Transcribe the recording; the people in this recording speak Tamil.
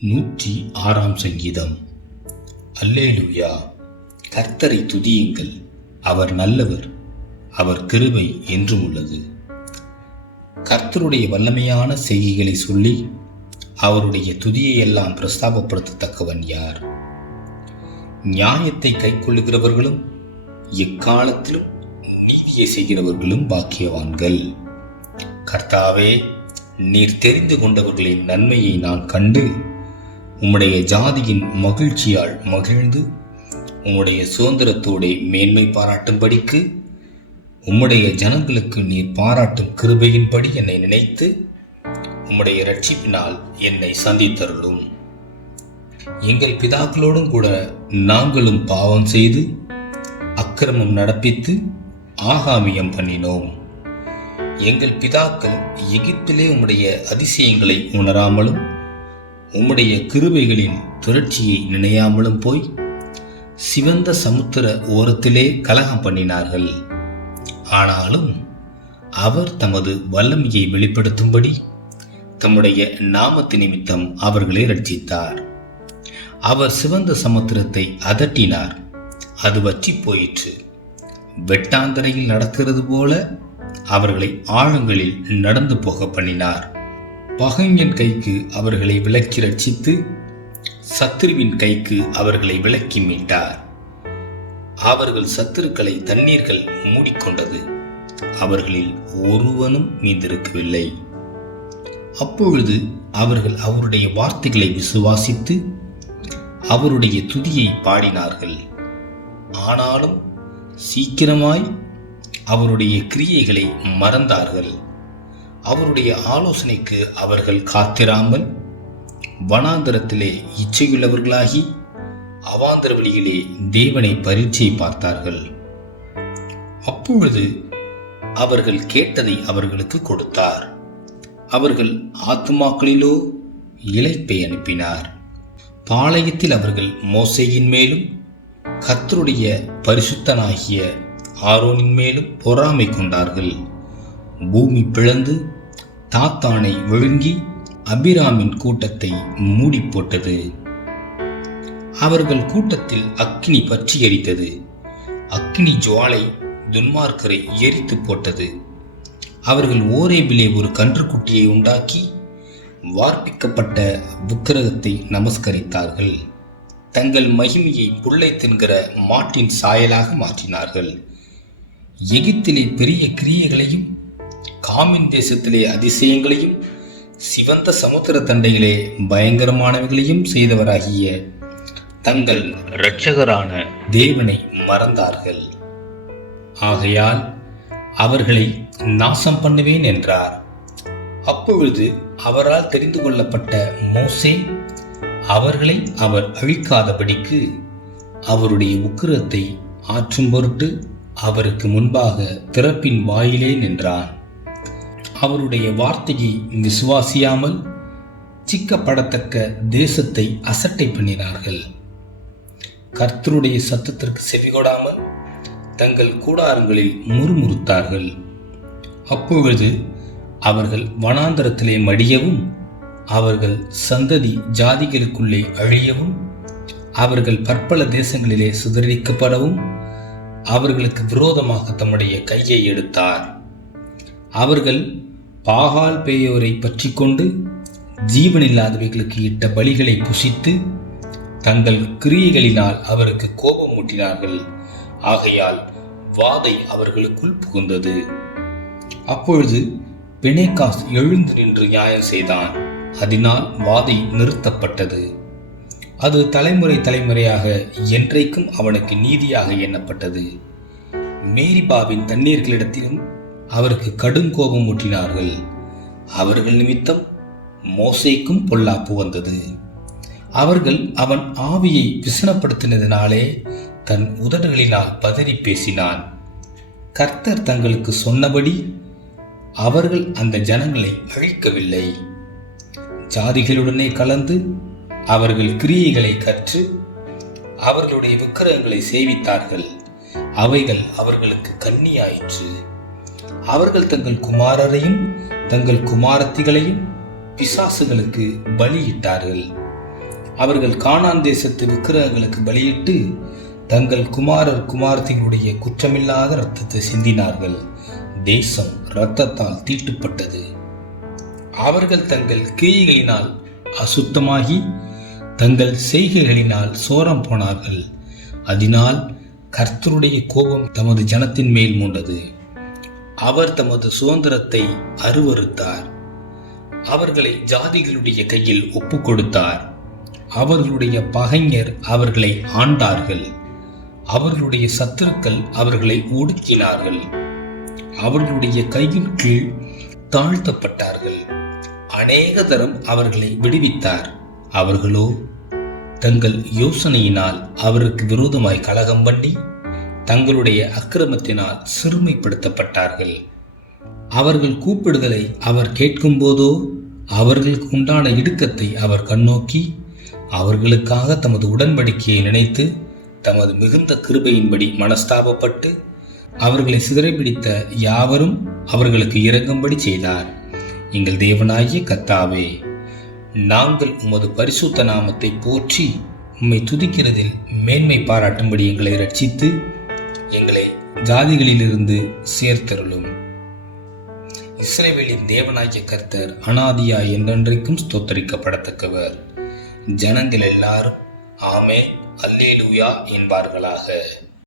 106 சங்கீதம். அல்லேலூயா. கர்த்தரை துதியுங்கள், அவர் நல்லவர், அவர் கிருபை என்றும் உள்ளது. கர்த்தருடைய வல்லமையான செய்கைகளை சொல்லி அவருடைய துதியை எல்லாம் பிரஸ்தாபப்படுத்தத்தக்கவன் யார்? நியாயத்தை கைக்கொள்ளுகிறவர்களும் எக்காலத்திலும் நீதியை செய்கிறவர்களும் பாக்கியவான்கள். கர்த்தாவே, நீர் தெரிந்து கொண்டவர்களின் நன்மையை நான் கண்டு உம்முடைய ஜாதியின் மகிழ்ச்சியால் மகிழ்ந்து உம்முடைய சுதந்திரத்தோടെ மேன்மை பாராட்டும்படிக்கு உம்முடைய ஜனங்களுக்கு நீர் பாராட்டும் கிருபையின்படி என்னை நினைத்து உம்முடைய இரட்சிப்பினால் என்னை சந்தித்தருளும். எங்கள் பிதாக்களோடும் கூட நாங்களும் பாவம் செய்து அக்கிரமம் நடப்பித்து ஆகாமியம் பண்ணினோம். எங்கள் பிதாக்கள் எகிப்திலே உம்முடைய அதிசயங்களை உணராமலும் உம்முடைய கிருபைகளின் திரட்சியை நினையாமலும் போய் சிவந்த சமுத்திர ஓரத்திலே கலகம் பண்ணினார்கள். ஆனாலும் அவர் தமது வல்லமையை வெளிப்படுத்தும்படி தம்முடைய நாமத்து நிமித்தம் அவர்களை ரட்சித்தார். அவர் சிவந்த சமுத்திரத்தை அதட்டினார், அது வற்றி போயிற்று. வெட்டாந்தரையில் நடக்கிறது போல அவர்களை ஆழங்களில் நடந்து போக பண்ணினார். பகைஞன் கைக்கு அவர்களை விலக்கி ரட்சித்து சத்துருவின் கைக்கு அவர்களை விலக்கி மீட்டார். அவர்கள் சத்துருக்களை தண்ணீர்கள் மூடிக்கொண்டது, அவர்களில் ஒருவனும் மீந்திருக்கவில்லை. அப்பொழுது அவர்கள் அவருடைய வார்த்தைகளை விசுவாசித்து அவருடைய துதியை பாடினார்கள். ஆனாலும் சீக்கிரமாய் அவருடைய கிரியைகளை மறந்தார்கள். அவருடைய ஆலோசனைக்கு அவர்கள் காத்திராமல் வனாந்தரத்திலே இச்சையுள்ளவர்களாகி அவாந்தர வழியிலே தேவனை பரீட்சை பார்த்தார்கள். அப்பொழுது அவர்கள் கேட்டதை அவர்களுக்கு கொடுத்தார். அவர்கள் ஆத்துமாக்களிலோ இளைப்பை அனுப்பினார். பாளையத்தில் அவர்கள் மோசேயின் மேலும் கர்த்தருடைய பரிசுத்தனாகிய ஆரோனின் மேலும் பொறாமை கொண்டார்கள். பூமி பிளந்து தாத்தானை விழுங்கி அபிராமின் கூட்டத்தை மூடி போட்டது. அவர்கள் கூட்டத்தில் அக்கினி பற்றி எரித்தது. அக்கினி ஜுவாலை துன்மார்க்கரை எரித்து போட்டது. அவர்கள் ஓரேபிலே ஒரு கன்றுக்குட்டியை உண்டாக்கி வார்ப்பிக்கப்பட்ட விக்கிரகத்தை நமஸ்கரித்தார்கள். தங்கள் மகிமையை புல்லை தின்கிற மாட்டின் சாயலாக மாற்றினார்கள். எகிப்திலே பெரிய கிரியைகளையும் காமின் தேசத்திலே அதிசயங்களையும் சிவந்த சமுத்திர தண்டையிலே பயங்கரமானவைகளையும் செய்தவராகிய தங்கள் இரட்சகரான தேவனை மறந்தார்கள். ஆகையால் அவர்களை நாசம் பண்ணுவேன் என்றார். அப்பொழுது அவரால் தெரிந்து கொள்ளப்பட்ட மோசே அவர்களை அவர் அழிக்காதபடிக்கு அவருடைய உக்கிரத்தை ஆற்றும் பொருட்டு அவருக்கு முன்பாக திறப்பின் வாயிலே நின்றான். அவருடைய வார்த்தையை விசுவாசியாமல் சிக்கப்படத்தக்க தேசத்தை அசட்டை பண்ணினார்கள். கர்த்தருடைய சத்தத்திற்கு செவிகொடாமல் தங்கள் கூடாரங்களில் முறுமுறுத்தார்கள். அப்பொழுது அவர்கள் வனாந்தரத்திலே மடியவும் அவர்கள் சந்ததி ஜாதிகளுக்குள்ளே அழியவும் அவர்கள் பற்பல தேசங்களிலே சிதறடிக்கப்படவும் அவர்களுக்கு விரோதமாக தம்முடைய கையை எடுத்தார். அவர்கள் பாகால் பேயோரை பற்றி கொண்டு ஜீவனில்லாதவைகளுக்கு இட்ட பலிகளை புசித்து தங்கள் கிரியைகளினால் அவருக்கு கோபம் மூட்டினார்கள். ஆகையால் வாதை அவர்களுக்குள் புகுந்தது. அப்பொழுது பெனேகாஸ் எழுந்து நின்று நியாயம் செய்தான். அதனால் வாதை நிறுத்தப்பட்டது. அது தலைமுறை தலைமுறையாக என்றைக்கும் அவனுக்கு நீதியாக எண்ணப்பட்டது. மேரிபாவின் தண்ணீர்களிடத்திலும் அவருக்கு கடும் கோபம் ஊட்டினார்கள். அவர்கள் நிமித்தம் மோசேக்கும் பொல்லாப்பு வந்தது. அவர்கள் அவன் ஆவியை விசனப்படுத்தினதினாலே தன் உதடுகளினால் பதறி பேசினான். கர்த்தர் தங்களுக்கு சொன்னபடி அவர்கள் அந்த ஜனங்களை அழிக்கவில்லை. ஜாதிகளுடனே கலந்து அவர்கள் கிரியைகளை கற்று அவர்களுடைய விக்கிரகங்களை சேவித்தார்கள். அவைகள் அவர்களுக்கு கண்ணியாயிற்று. அவர்கள் தங்கள் குமாரரையும் தங்கள் குமாரத்திகளையும் பிசாசுகளுக்கு பலியிட்டார்கள். அவர்கள் கானான் தேசத்து விக்கிரகங்களுக்கு பலியிட்டு தங்கள் குமாரர் குமாரத்தினுடைய குற்றமில்லாத இரத்தத்தை சிந்தினார்கள். தேசம் இரத்தத்தால் தீட்டுப்பட்டது. அவர்கள் தங்கள் கிரியைகளினால் அசுத்தமாகி தங்கள் செய்கைகளினால் சோரம் போனார்கள். அதனால் கர்த்தருடைய கோபம் தமது ஜனத்தின் மேல் மூண்டது. அவர் தமது சுதந்திரத்தை அருவருத்தார். அவர்களை ஜாதிகளுடைய கையில் ஒப்பு கொடுத்தார். அவர்களுடைய பகைஞர் அவர்களை ஆண்டார்கள். அவர்களுடைய சத்துருக்கள் அவர்களை ஒடுக்கினார்கள். அவர்களுடைய கையின் கீழ் தாழ்த்தப்பட்டார்கள். அநேக தரம் அவர்களை விடுவித்தார். அவர்களோ தங்கள் யோசனையினால் அவருக்கு விரோதமாய் கலகம் பண்ணி தங்களுடைய அக்கிரமத்தினால் சிறுமைப்படுத்தப்பட்டார்கள். அவர்கள் கூப்பிடுதலை அவர் கேட்கும் போதோ அவர்களுக்கு உண்டான இடுக்கத்தை அவர் கண்ணோக்கி அவர்களுக்காக தமது உடன்படிக்கையை நினைத்து தமது மிகுந்த கிருபையின்படி மனஸ்தாபப்பட்டு அவர்களை சிதறப்பிடித்த யாவரும் அவர்களுக்கு இரங்கும்படி செய்தார். எங்கள் தேவனாகிய கர்த்தாவே, நாங்கள் உமது பரிசுத்த நாமத்தை போற்றி உம்மை துதிக்கிறதில் மேன்மை பாராட்டும்படி எங்களை ரட்சித்து எங்களை ஜாதிகளிலிருந்து சேர்த்தருளும். இஸ்ரவேலின் தேவனாகிய கர்த்தர் அனாதியாய் என்றென்றைக்கும் ஸ்தோத்தரிக்கப்படத்தக்கவர். ஜனங்கள் எல்லாரும் ஆமென் அல்லேலூயா என்பார்களாக.